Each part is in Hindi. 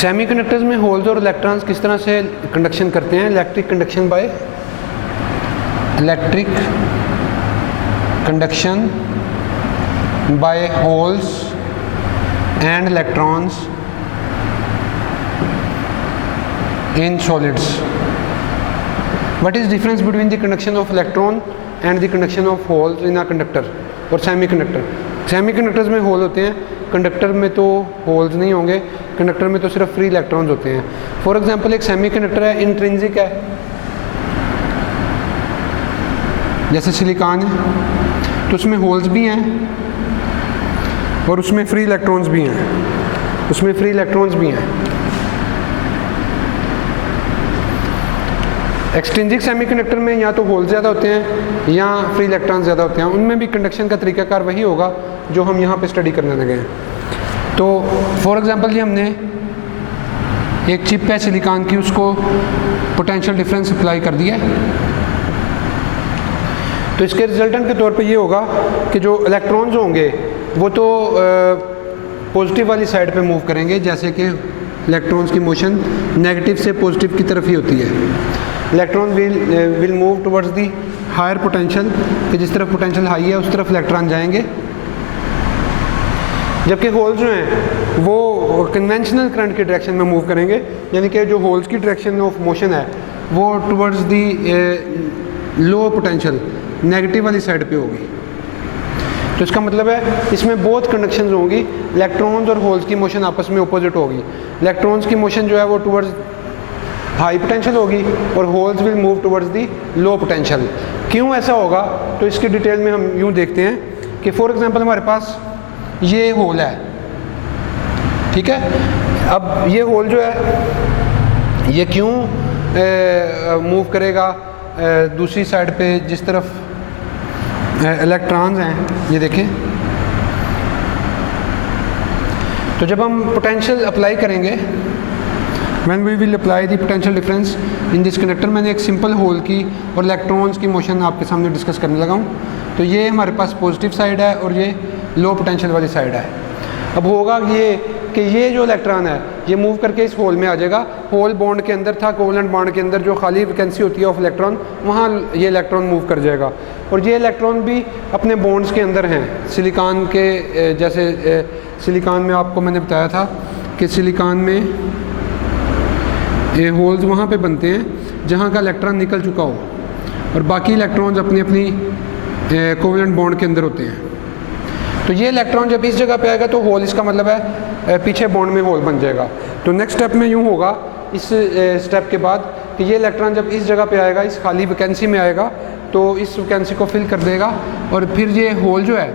सेमीकंडक्टर्स में होल्स और इलेक्ट्रॉन्स किस तरह से कंडक्शन करते हैं? Electric conduction by holes and electrons in solids. What is difference between the conduction of electron and the conduction of holes in a conductor और सेमीकंडक्टर? सेमीकंडक्टर्स में होल होते हैं, कंडक्टर में तो होल्स नहीं होंगे, कंडक्टर में तो सिर्फ फ्री इलेक्ट्रॉन्स होते हैं. फॉर एग्जांपल एक सेमीकंडक्टर है, इंट्रिंसिक है, जैसे सिलिकॉन है, तो उसमें होल्स भी हैं और उसमें फ्री इलेक्ट्रॉन्स भी हैं, एक्सट्रिंसिक सेमीकंडक्टर में या तो होल ज़्यादा होते हैं या फ्री इलेक्ट्रॉन ज़्यादा होते हैं. उनमें भी कंडक्शन का तरीकाकार वही होगा जो हम यहाँ पे स्टडी करने लगे हैं. तो फॉर एग्जांपल ये हमने एक चिप है सिलिकॉन की, उसको पोटेंशियल डिफरेंस अप्लाई कर दिया, तो इसके रिजल्टेंट के तौर पे ये होगा कि जो इलेक्ट्रॉन्स होंगे वो तो पॉजिटिव वाली साइड पे मूव करेंगे, जैसे कि इलेक्ट्रॉन्स की मोशन नेगेटिव से पॉजिटिव की तरफ ही होती है. Electron will move towards the higher potential, कि जिस तरफ पोटेंशियल हाई है उस तरफ इलेक्ट्रॉन जाएंगे, जबकि होल्स जो हैं वो कन्वेंशनल करंट की डायरेक्शन में मूव करेंगे, यानी कि जो होल्स की डायरेक्शन ऑफ मोशन है वो towards the low potential negative वाली साइड पे होगी. तो इसका मतलब है इसमें बहुत कंडक्शंस होंगी, इलेक्ट्रॉन्स और होल्स की मोशन आपस में अपोजिट होगी. इलेक्ट्रॉन्स की मोशन जो है वो टुवर्ड्स हाई पोटेंशियल होगी और holes will move towards the low potential. क्यों ऐसा होगा? तो इसकी डिटेल में हम यूँ देखते हैं कि फॉर एग्जांपल हमारे पास ये होल है, ठीक है. अब ये होल जो है ये क्यों मूव करेगा दूसरी साइड पे जिस तरफ इलेक्ट्रॉन्स हैं? ये देखें, तो जब हम पोटेंशियल अप्लाई करेंगे, when we will apply the potential difference in this conductor, मैंने एक सिंपल होल की और इलेक्ट्रॉन्स की मोशन आपके सामने डिस्कस करने लगा हूँ. तो ये हमारे पास पॉजिटिव साइड है और ये लो पोटेंशियल वाली साइड है. अब होगा ये कि ये जो इलेक्ट्रॉन है ये मूव करके इस होल में आ जाएगा. होल बॉन्ड के अंदर था, कोवलेंट बॉन्ड के अंदर जो खाली वैकेंसी होती है ऑफ इलेक्ट्रॉन, वहाँ ये इलेक्ट्रॉन मूव कर जाएगा. और ये इलेक्ट्रॉन भी अपने बॉन्ड्स के अंदर हैं, सिलिकॉन के जैसे सिलिकॉन में आपको मैंने बताया था कि सिलिकॉन में ये होल्स वहाँ पे बनते हैं जहाँ का इलेक्ट्रॉन निकल चुका हो, और बाकी इलेक्ट्रॉन्स अपनी अपनी कोवलेंट बॉन्ड के अंदर होते हैं. तो ये इलेक्ट्रॉन जब इस जगह पे आएगा तो होल, इसका मतलब है पीछे बॉन्ड में होल बन जाएगा. तो नेक्स्ट स्टेप में यूँ होगा इस स्टेप के बाद कि ये इलेक्ट्रॉन जब इस जगह पे आएगा, इस खाली वैकेंसी में आएगा, तो इस वैकेंसी को फिल कर देगा और फिर ये होल जो है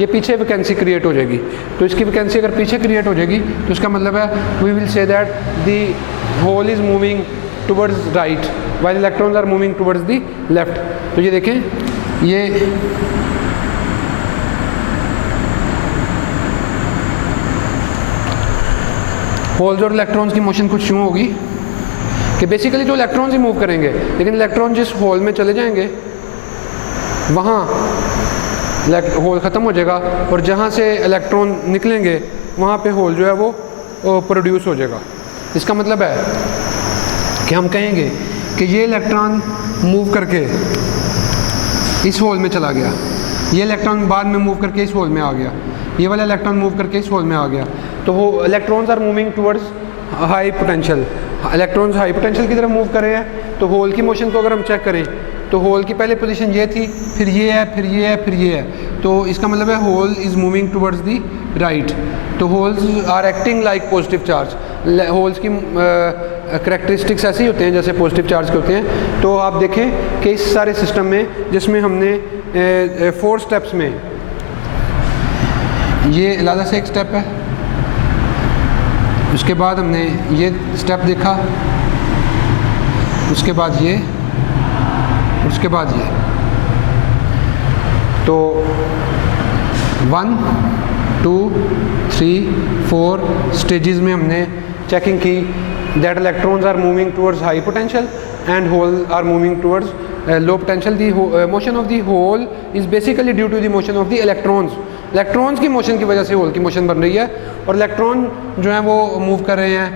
ये पीछे वैकेंसी क्रिएट हो जाएगी. तो इसकी वैकेंसी अगर पीछे क्रिएट हो जाएगी तो इसका मतलब है we will say that the hole is moving towards right while electrons are moving towards the left. तो ये देखें, ये होल्स और इलेक्ट्रॉन्स की मोशन कुछ यूँ होगी कि बेसिकली जो इलेक्ट्रॉन्स ही मूव करेंगे, लेकिन इलेक्ट्रॉन जिस होल में चले जाएंगे वहाँ होल ख़त्म हो जाएगा और जहाँ से इलेक्ट्रॉन निकलेंगे वहाँ पे होल जो है वो प्रोड्यूस हो जाएगा. इसका मतलब है कि हम कहेंगे कि ये इलेक्ट्रॉन मूव करके इस होल में चला गया, ये इलेक्ट्रॉन बाद में मूव करके इस होल में आ गया, ये वाला इलेक्ट्रॉन मूव करके इस होल में आ गया. तो वो electrons are moving towards high potential, electrons high potential की तरफ मूव कर रहे हैं. तो होल की मोशन को अगर हम चेक करें तो होल की पहले पोजीशन ये थी, फिर ये है, फिर ये है, फिर ये है. तो इसका मतलब है hole is moving towards the right. तो holes are acting like positive charge. Holes की करैक्टरिस्टिक्स ऐसे ही होते हैं जैसे पॉजिटिव चार्ज के होते हैं. तो आप देखें कि इस सारे सिस्टम में जिसमें हमने 4 स्टेप्स में, ये अलग से एक स्टेप है, उसके बाद हमने ये स्टेप देखा, उसके बाद ये, उसके बाद ये. तो 1, 2, 3, 4 स्टेजेस में हमने चेकिंग की that electrons are moving towards high potential and hole are moving towards low potential. The motion of the hole is basically due to the motion of the electrons. Electrons की मोशन की वजह से होल की मोशन बन रही है और इलेक्ट्रॉन जो है वो मूव कर रहे हैं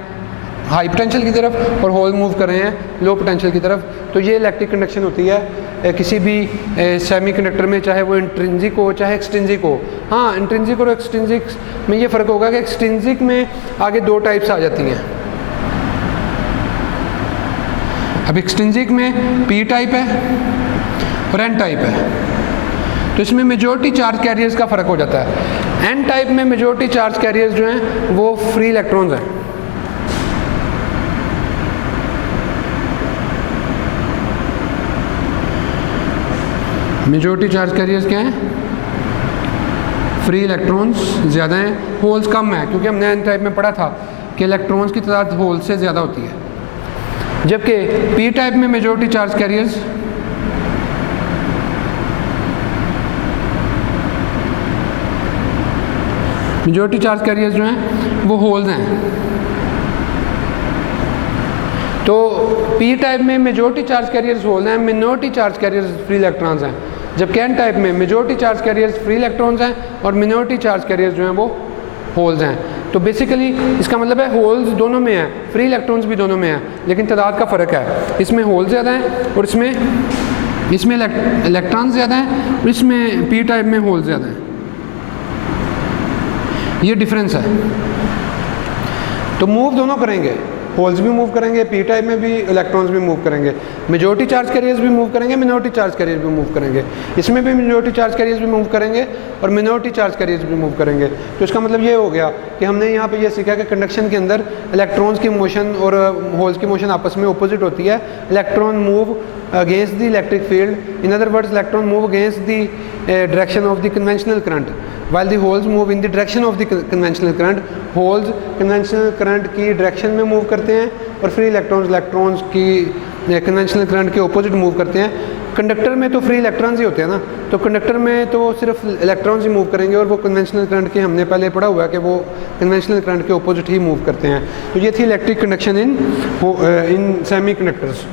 हाई पोटेंशियल की तरफ और होल मूव कर रहे हैं लो पोटेंशियल की तरफ। तो ये इलेक्ट्रिक कंडक्शन होती है किसी भी सेमीकंडक्टर में, चाहे वो इंट्रिंसिक हो चाहे एक्सट्रिंसिक हो। हाँ, इंट्रिंसिक और एक्सट्रिंसिक में ये फ़र्क होगा कि एक्सट्रिंसिक में आगे दो टाइप्स आ जाती हैं। अब एक्सट्रिंसिक में पी टाइप है और एन टाइप है, तो इसमें मेजॉरिटी चार्ज कैरियर्स का फ़र्क हो जाता है। एन टाइप में मेजॉरिटी चार्ज कैरियर्स जो हैं वो फ्री इलेक्ट्रॉन्स हैं। मेजॉरिटी चार्ज कैरियर्स क्या हैं? फ्री इलेक्ट्रॉन्स ज़्यादा हैं, होल्स कम है, क्योंकि हमने एन टाइप में पढ़ा था कि इलेक्ट्रॉन्स की तादाद होल्स से ज़्यादा होती है। जबकि पी टाइप में मेजॉरिटी चार्ज कैरियर्स जो हैं वो होल्स हैं। तो पी टाइप में मेजॉरिटी चार्ज कैरियर्स होल्स हैं, minority charge carriers free electrons हैं। जबकि एन टाइप में majority charge carriers free electrons हैं और मिनॉरिटी चार्ज कैरियर्स जो हैं वो होल्स हैं। तो बेसिकली इसका मतलब है होल्स दोनों में है, फ्री इलेक्ट्रॉन्स भी दोनों में है, लेकिन तादाद का फ़र्क है। इसमें होल्स ज़्यादा हैं और इसमें इलेक्ट्रॉन्स ज़्यादा हैं और इसमें पी टाइप में होल्स ज़्यादा हैं। ये डिफरेंस है। तो मूव दोनों करेंगे, होल्स भी मूव करेंगे, पी टाइप में भी इलेक्ट्रॉन्स भी मूव करेंगे, मेजॉरिटी चार्ज कैरियर्स भी मूव करेंगे, मिनॉरिटी चार्ज कैरियर्स भी मूव करेंगे। इसमें भी मेजॉरिटी चार्ज कैरियर्स भी मूव करेंगे और मिनॉरिटी चार्ज कैरियर्स भी मूव करेंगे। तो इसका मतलब ये हो गया कि हमने यहाँ पे ये सीखा कि कंडक्शन के अंदर इलेक्ट्रॉन्स की मोशन और होल्स की मोशन आपस में अपोजिट होती है। Electron move against the electric field, in other words electron move against the direction of the conventional current, while the holes move in the direction of the conventional current. Holes conventional current की डायरेक्शन में मूव करते हैं और फ्री इलेक्ट्रॉन्स की कन्वेंशनल करंट के ऑपोजिट मूव करते हैं। कंडक्टर में तो फ्री इलेक्ट्रॉन्स ही होते हैं ना, तो कंडक्टर में तो सिर्फ इलेक्ट्रॉन्स ही मूव करेंगे और वो कन्वेंशनल करंट के हमने पहले पढ़ा हुआ है कि वो कन्वेंशनल करंट के ऑपोजिट ही मूव करते हैं। तो ये थी electric conduction in semi conductors.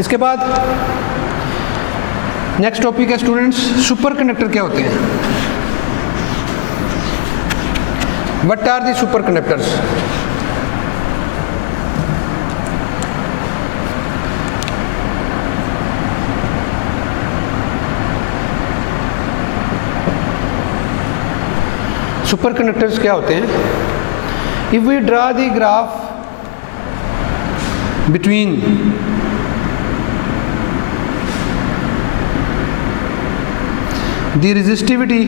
इसके बाद नेक्स्ट टॉपिक है स्टूडेंट्स, सुपर कंडक्टर क्या होते हैं? What are the superconductors? Superconductors क्या होते हैं? If we draw the graph between the resistivity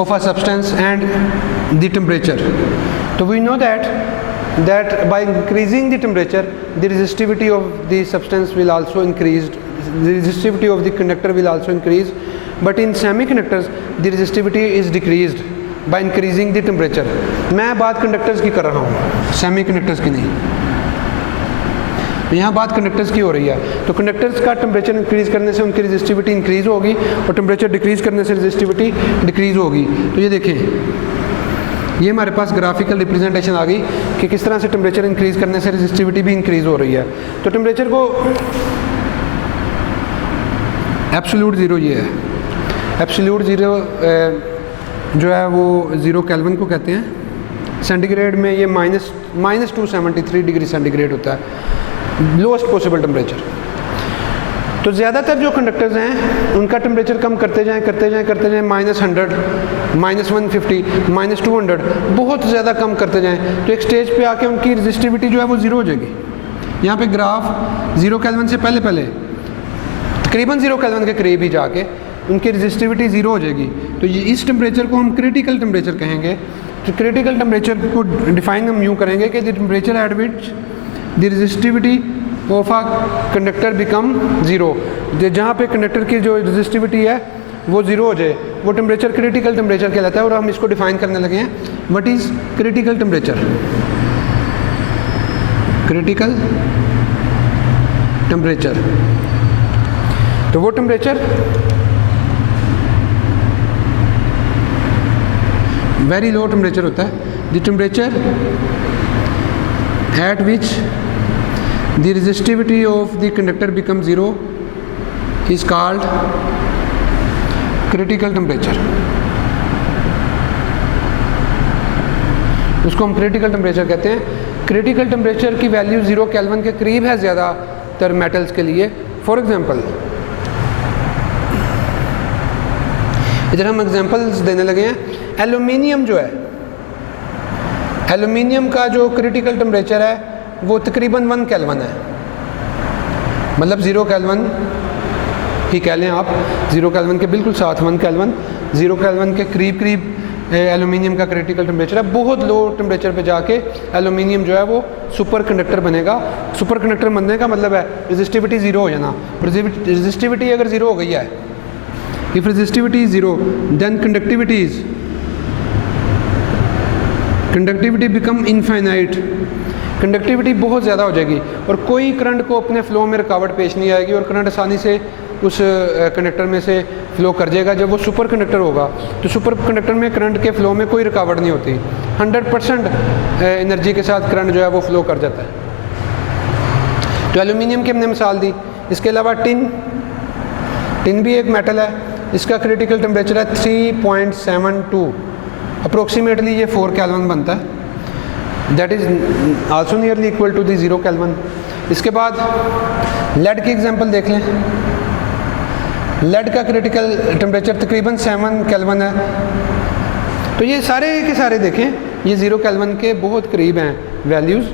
of a substance and the temperature, so we know that by increasing the temperature, the resistivity of the substance will also increase, the resistivity of the conductor will also increase. But in semiconductors, the resistivity is decreased by increasing the temperature. मैं बात कंडक्टर्स की कर रहा हूँ, सेमीकंडक्टर्स की नहीं। यहाँ बात कंडक्टर्स की हो रही है। तो कंडक्टर्स का टेम्परेचर इंक्रीज़ करने से उनकी रेजिस्टिविटी इंक्रीज़ होगी और टेम्परेचर डिक्रीज़ करने से रेजिस्टिविटी डिक्रीज़ होगी। तो ये देखें, ये हमारे पास ग्राफिकल रिप्रेजेंटेशन आ गई कि किस तरह से टेम्परेचर इंक्रीज़ करने से रेजिस्टिविटी भी इंक्रीज़ हो रही है। तो टेम्परेचर को एब्सोल्यूट ज़ीरो ये है, एब्सोल्यूट ज़ीरो जो है वो 0 केल्विन को कहते हैं। सेंटीग्रेड में ये -273 डिग्री सेंटीग्रेड होता है, लोएस्ट पॉसिबल टेम्परेचर। तो ज़्यादातर जो कंडक्टर्स हैं उनका टेम्परेचर कम करते जाएं -100, -150, -200, बहुत ज़्यादा कम करते जाएं, तो एक स्टेज पे आके उनकी रेजिस्टिविटी जो है वो ज़ीरो हो जाएगी। यहाँ पे ग्राफ 0 केल्विन से पहले तकरीबन 0 केल्विन के करीब ही जाके उनकी रेजिस्टिविटी ज़ीरो हो जाएगी। तो ये इस टेम्परेचर को हम क्रिटिकल टेम्परेचर कहेंगे। तो क्रिटिकल टेम्परेचर को डिफाइन हम यूँ करेंगे कि the temperature at which the resistivity of a conductor become zero, जहाँ पे कंडक्टर की जो रेजिस्टिविटी है वो ज़ीरो हो जाए, वो टेम्परेचर क्रिटिकल टेम्परेचर कहलाता है। और हम इसको डिफाइन करने लगे हैं, what is critical temperature. Critical temperature, तो वो टेम्परेचर वेरी लो टेम्परेचर होता है। The temperature at which the resistivity of the conductor become zero is called critical temperature. उसको हम क्रिटिकल टेम्परेचर कहते हैं। क्रिटिकल टेम्परेचर की वैल्यू 0 केल्विन के करीब है ज़्यादातर मेटल्स के लिए। फॉर एग्ज़ाम्पल इधर हम एग्जांपल्स देने लगे हैं। एल्यूमिनियम जो है, एल्यूमिनियम का जो क्रिटिकल टेम्परेचर है वो तकरीबन 1 केल्विन है, मतलब 0 केल्विन ही कह लें आप, 0 केल्विन के बिल्कुल साथ 1 केल्विन, 0 केल्विन के करीब एल्यूमिनियम का क्रिटिकल टेम्परेचर है। बहुत लो टेम्परेचर पे जाके एल्यूमिनियम जो है वो सुपर कंडक्टर बनेगा। सुपर कंडक्टर बनने का मतलब है रेजिस्टिविटी 0 हो जाना। रेजिस्टिविटी अगर 0 हो गई है, if resistivity is 0 then conductivity become infinite. Conductivity बहुत ज़्यादा हो जाएगी और कोई करंट को अपने फ्लो में रुकावट पेश नहीं आएगी और करंट आसानी से उस कंडक्टर में से फ्लो कर जाएगा। जब वो सुपर कंडक्टर होगा तो सुपर कंडक्टर में करंट के फ्लो में कोई रुकावट नहीं होती, 100% एनर्जी के साथ करंट जो है वो फ्लो कर जाता है। तो एल्यूमिनियम की हमने मिसाल दी। इसके अलावा टिन भी एक मेटल है, इसका क्रिटिकल टेम्परेचर है 3.72, अप्रोक्सीमेटली ये 4 केल्विन बनता है, that is also nearly equal to the 0 kelvin. इसके बाद लेड की एग्जांपल देख लें। लेड का क्रिटिकल टेम्परेचर तकरीबन 7 केल्विन है। तो ये सारे के सारे देखें, ये 0 केल्विन के बहुत करीब हैं वैल्यूज़,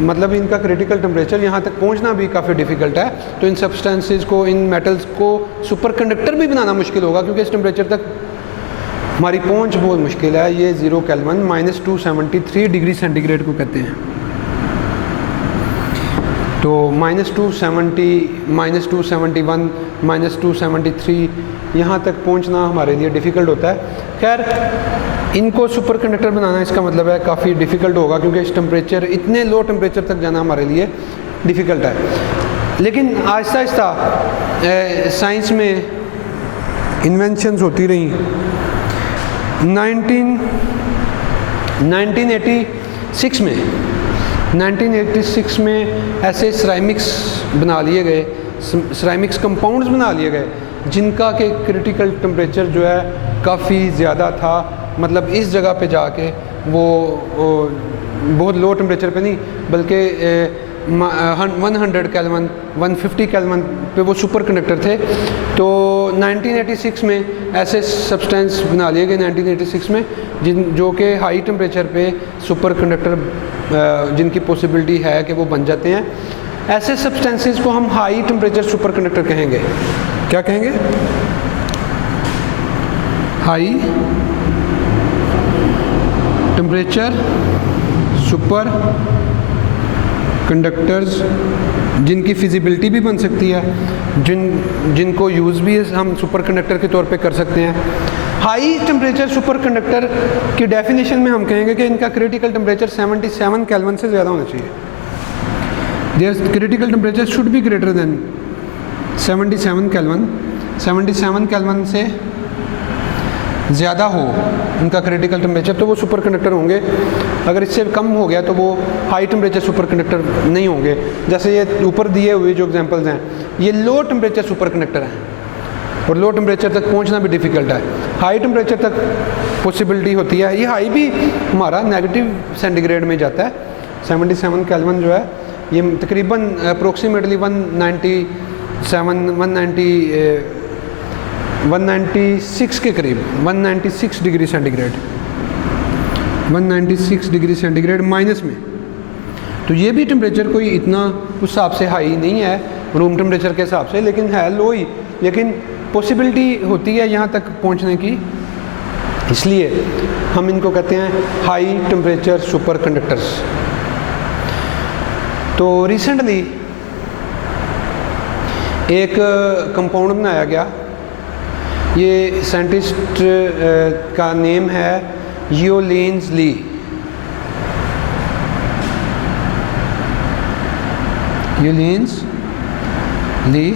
मतलब इनका क्रिटिकल टेम्परेचर यहाँ तक पहुँचना भी काफ़ी डिफ़िकल्ट है। तो इन सब्सटेंसेस को, इन मेटल्स को सुपर कंडक्टर भी बनाना मुश्किल होगा क्योंकि इस टेम्परेचर तक हमारी पहुँच बहुत मुश्किल है। ये 0 केल्विन -273 डिग्री सेंटीग्रेड को कहते हैं। तो -270, -271, -273 यहाँ तक पहुँचना हमारे लिए डिफ़िकल्ट होता है। खैर, इनको सुपर कंडक्टर बनाना इसका मतलब है काफ़ी डिफ़िकल्ट होगा क्योंकि इस टेम्परेचर, इतने लो टेम्परेचर तक जाना हमारे लिए डिफ़िकल्ट है। लेकिन आहिस्ता आहिस्ता साइंस में इन्वेंशंस होती रही। 1986 में ऐसे सिरेमिक्स बना लिए गए, सिरेमिक्स कंपाउंड्स बना लिए गए जिनका के क्रिटिकल टेम्परेचर जो है काफ़ी ज़्यादा था। मतलब इस जगह पे जाके वो बहुत लो टेम्परेचर पे नहीं बल्कि 100 केल्विन, 150 केल्विन पे वो सुपर कंडक्टर थे। तो 1986 में ऐसे सब्सटेंस बना लिए गए 1986 में जो कि हाई टेम्परेचर पे सुपर कंडक्टर जिनकी पॉसिबिलिटी है कि वो बन जाते हैं। ऐसे सब्सटेंसेस को हम हाई टेम्परेचर सुपर कंडक्टर कहेंगे। क्या कहेंगे? हाई टेम्परेचर सुपर कंडक्टर्स, जिनकी फिजिबिलिटी भी बन सकती है, जिनको यूज़ भी हम सुपर कंडक्टर के तौर पे कर सकते हैं। हाई टेम्परेचर सुपर कंडक्टर की डेफिनेशन में हम कहेंगे कि इनका क्रिटिकल टेम्परेचर 77 केल्विन से ज़्यादा होना चाहिए। Their critical temperature should be greater than 77 kelvin. 77 kelvin से ज़्यादा हो उनका क्रिटिकल टेम्परेचर तो वो सुपर कंडक्टर होंगे। अगर इससे कम हो गया तो वो हाई टेम्परेचर सुपर कंडक्टर नहीं होंगे। जैसे ये ऊपर दिए हुए जो एग्जांपल्स हैं, ये लो टेम्परेचर सुपर कंडक्टर हैं और लो टेम्परेचर तक पहुंचना भी डिफ़िकल्ट है। हाई टेम्परेचर तक पॉसिबिलिटी होती है। ये हाई भी हमारा नेगेटिव सेंटीग्रेड में जाता है। 77 केल्विन जो है ये तकरीबन अप्रोक्सीमेटली 196 के करीब, 196 degree centigrade, 196 degree centigrade minus में। तो ये भी टेम्परेचर कोई इतना उस हिसाब से हाई नहीं है रूम टेम्परेचर के हिसाब से, लेकिन है लो ही, लेकिन पॉसिबिलिटी होती है यहाँ तक पहुँचने की। इसलिए हम इनको कहते हैं हाई टेम्परेचर सुपर कंडक्टर्स। तो रिसेंटली एक कंपाउंड बनाया गया, ये साइंटिस्ट का नेम है यूलेन्स ली। यूलेन्स ली,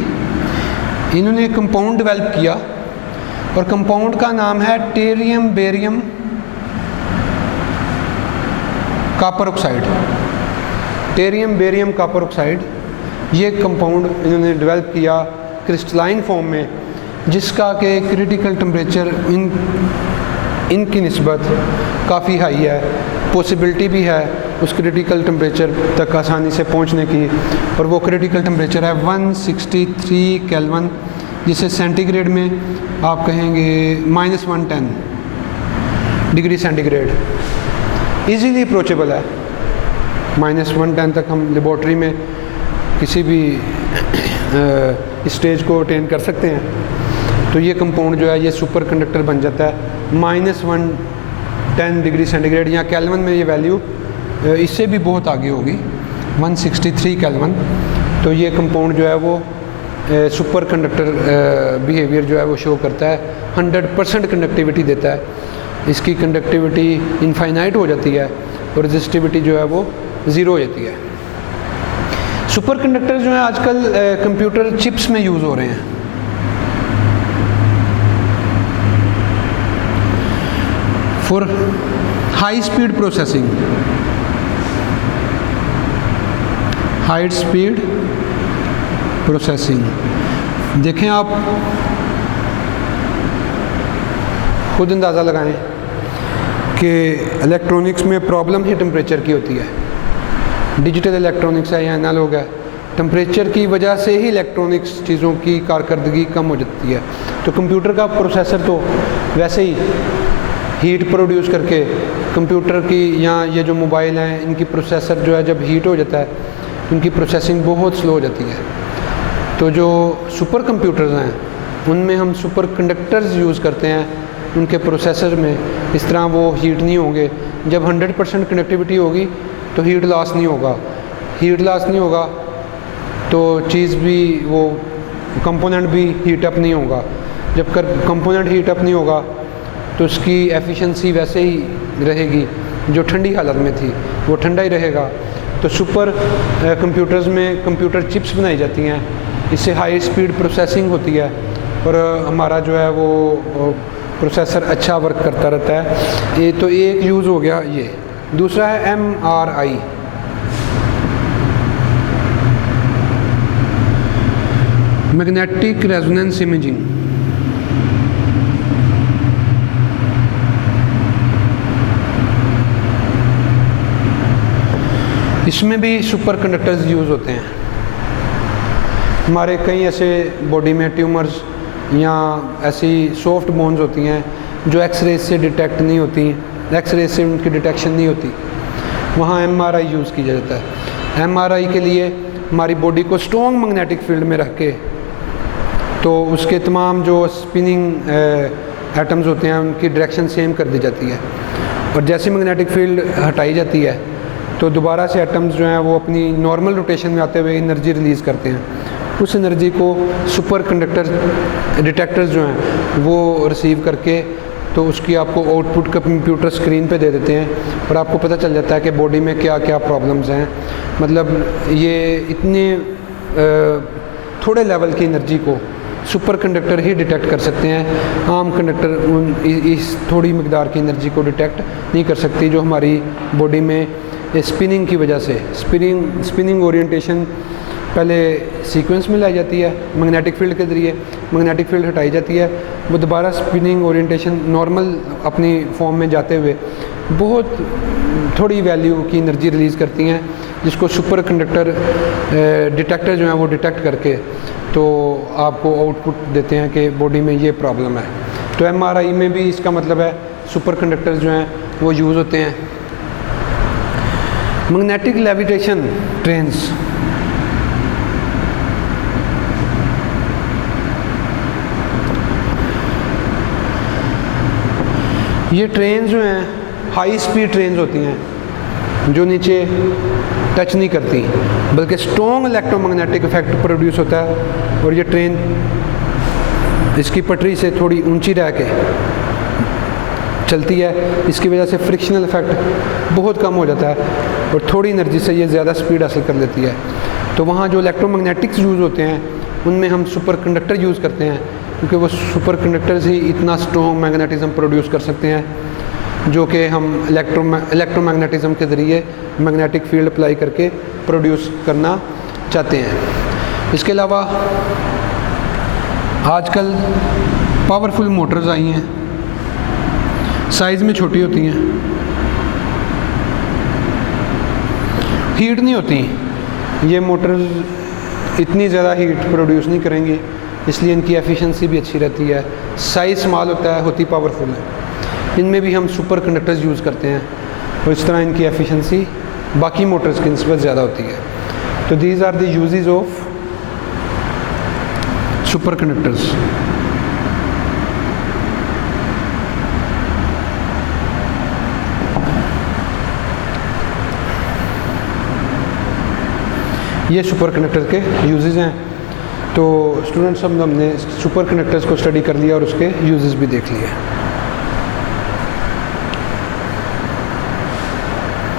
इन्होंने एक कंपाउंड डेवलप किया और कंपाउंड का नाम है yttrium barium copper oxide. Yttrium barium copper oxide, ये कंपाउंड इन्होंने डेवलप किया क्रिस्टलाइन फॉर्म में, जिसका के क्रिटिकल टेम्परेचर इनकी निस्बत काफ़ी हाई है, पॉसिबिलिटी भी है उस क्रिटिकल टेम्परेचर तक आसानी से पहुंचने की, और वो क्रिटिकल टेम्परेचर है 163 केल्विन, जिसे सेंटीग्रेड में आप कहेंगे -110 डिग्री सेंटीग्रेड। ईजीली अप्रोचेबल है, -110 तक हम लेबॉर्ट्री में किसी भी स्टेज को अटेन कर सकते हैं। तो ये कंपाउंड जो है ये सुपर कंडक्टर बन जाता है -110 डिग्री सेंटीग्रेड, या केल्विन में ये वैल्यू इससे भी बहुत आगे होगी, 163 केल्विन। तो ये कंपाउंड जो है वो सुपर कंडक्टर बिहेवियर जो है वो शो करता है, 100% कंडक्टिविटी देता है। इसकी कंडक्टिविटी इनफाइनाइट हो जाती है और रेजिस्टिविटी जो है वो ज़ीरो हो जाती है। सुपर कंडक्टर जो है आजकल कंप्यूटर चिप्स में यूज़ हो रहे हैं। For high speed processing, high speed processing. देखें आप खुद अंदाज़ा लगाएं कि इलेक्ट्रॉनिक्स में प्रॉब्लम ही टेम्परेचर की होती है। डिजिटल इलेक्ट्रॉनिक्स है या एनालॉग है, टेम्परेचर की वजह से ही इलेक्ट्रॉनिक्स चीज़ों की कारकर्दगी कम हो जाती है। तो कंप्यूटर का प्रोसेसर तो वैसे ही हीट प्रोड्यूस करके कंप्यूटर की, या ये जो मोबाइल हैं इनकी प्रोसेसर जो है जब हीट हो जाता है उनकी प्रोसेसिंग बहुत स्लो हो जाती है। तो जो सुपर कंप्यूटर्स हैं उनमें हम सुपर कंडक्टर्स यूज़ करते हैं उनके प्रोसेसर में, इस तरह वो हीट नहीं होंगे। जब 100% कनेक्टिविटी होगी तो हीट लॉस नहीं होगा, हीट लॉस नहीं होगा तो चीज़ भी, वो कंपोनेंट भी हीट अप नहीं होगा। जब कंपोनेंट हीट अप नहीं होगा तो उसकी एफिशिएंसी वैसे ही रहेगी, जो ठंडी हालत में थी वो ठंडा ही रहेगा। तो सुपर कंप्यूटर्स में कंप्यूटर चिप्स बनाई जाती हैं, इससे हाई स्पीड प्रोसेसिंग होती है और हमारा जो है वो प्रोसेसर अच्छा वर्क करता रहता है। ये तो एक यूज़ हो गया ये। दूसरा है MRI, मैग्नेटिक रेजोनेंस इमेजिंग। इसमें भी सुपर कंडक्टर्स यूज़ होते हैं। हमारे कई ऐसे बॉडी में ट्यूमर्स या ऐसी सॉफ्ट बोन्स होती हैं जो एक्सरे से डिटेक्ट नहीं होती, एक्सरे से उनकी डिटेक्शन नहीं होती, वहाँ MRI यूज़ किया जाता है। MRI के लिए हमारी बॉडी को स्ट्रॉन्ग मैग्नेटिक फील्ड में रख के, तो उसके तमाम जो स्पिनिंग एटम्स होते हैं उनकी डायरेक्शन सेम कर दी जाती है, और जैसे मैग्नेटिक फील्ड हटाई जाती है तो दोबारा से एटम्स जो हैं वो अपनी नॉर्मल रोटेशन में आते हुए एनर्जी रिलीज़ करते हैं। उस एनर्जी को सुपर कंडक्टर डिटेक्टर्स जो हैं वो रिसीव करके तो उसकी आपको आउटपुट कंप्यूटर स्क्रीन पे दे देते हैं और आपको पता चल जाता है कि बॉडी में क्या क्या प्रॉब्लम्स हैं। मतलब ये इतने थोड़े लेवल की एनर्जी को सुपर कंडक्टर ही डिटेक्ट कर सकते हैं। आम कंडक्टर इस थोड़ी मकदार की एनर्जी को डिटेक्ट नहीं कर सकती, जो हमारी बॉडी में स्पिनिंग की वजह से स्पिनिंग ओरिएंटेशन पहले सीक्वेंस में लाई जाती है मैग्नेटिक फील्ड के ज़रिए, मैग्नेटिक फील्ड हटाई जाती है, वो दोबारा स्पिनिंग ओरिएंटेशन नॉर्मल अपनी फॉर्म में जाते हुए बहुत थोड़ी वैल्यू की एनर्जी रिलीज़ करती हैं, जिसको सुपर कंडक्टर डिटेक्टर जो है वो डिटेक्ट करके तो आपको आउटपुट देते हैं कि बॉडी में ये प्रॉब्लम है। तो MRI में भी इसका मतलब है सुपर कंडक्टर्स जो हैं वो यूज़ होते हैं। मैग्नेटिक लेविटेशन ट्रेन्स, ये ट्रेन जो हैं हाई स्पीड ट्रेन्स होती हैं जो नीचे टच नहीं करती, बल्कि स्ट्रॉन्ग इलेक्ट्रोमैग्नेटिक इफेक्ट प्रोड्यूस होता है और ये ट्रेन इसकी पटरी से थोड़ी ऊंची रह के चलती है। इसकी वजह से फ्रिक्शनल इफेक्ट बहुत कम हो जाता है और थोड़ी एनर्जी से ये ज़्यादा स्पीड हासिल कर लेती है। तो वहाँ जो इलेक्ट्रोमैग्नेटिक्स यूज़ होते हैं उनमें हम सुपर कंडक्टर यूज़ करते हैं, क्योंकि वो सुपर कंडक्टर्स ही इतना स्ट्रॉन्ग मैग्नेटिज्म प्रोड्यूस कर सकते हैं जो कि हम इलेक्ट्रोमैग्नेटिज्म के ज़रिए मैग्नेटिक फील्ड अप्लाई करके प्रोड्यूस करना चाहते हैं। इसके अलावा आजकल पावरफुल मोटर्स आई हैं, साइज़ में छोटी होती हैं, हीट नहीं होती, ये मोटर्स इतनी ज़्यादा हीट प्रोड्यूस नहीं करेंगी, इसलिए इनकी एफिशिएंसी भी अच्छी रहती है। साइज़ स्मॉल होता है, होती पावरफुल है। इनमें भी हम सुपर कंडक्टर्स यूज़ करते हैं और इस तरह इनकी एफिशिएंसी बाकी मोटर्स की निस्बत ज़्यादा होती है। तो these are the uses of super conductors. ये सुपर कंडक्टर के यूजेस हैं। तो स्टूडेंट्स, हमने सुपर कंडक्टर्स को स्टडी कर लिया और उसके यूजेस भी देख लिए।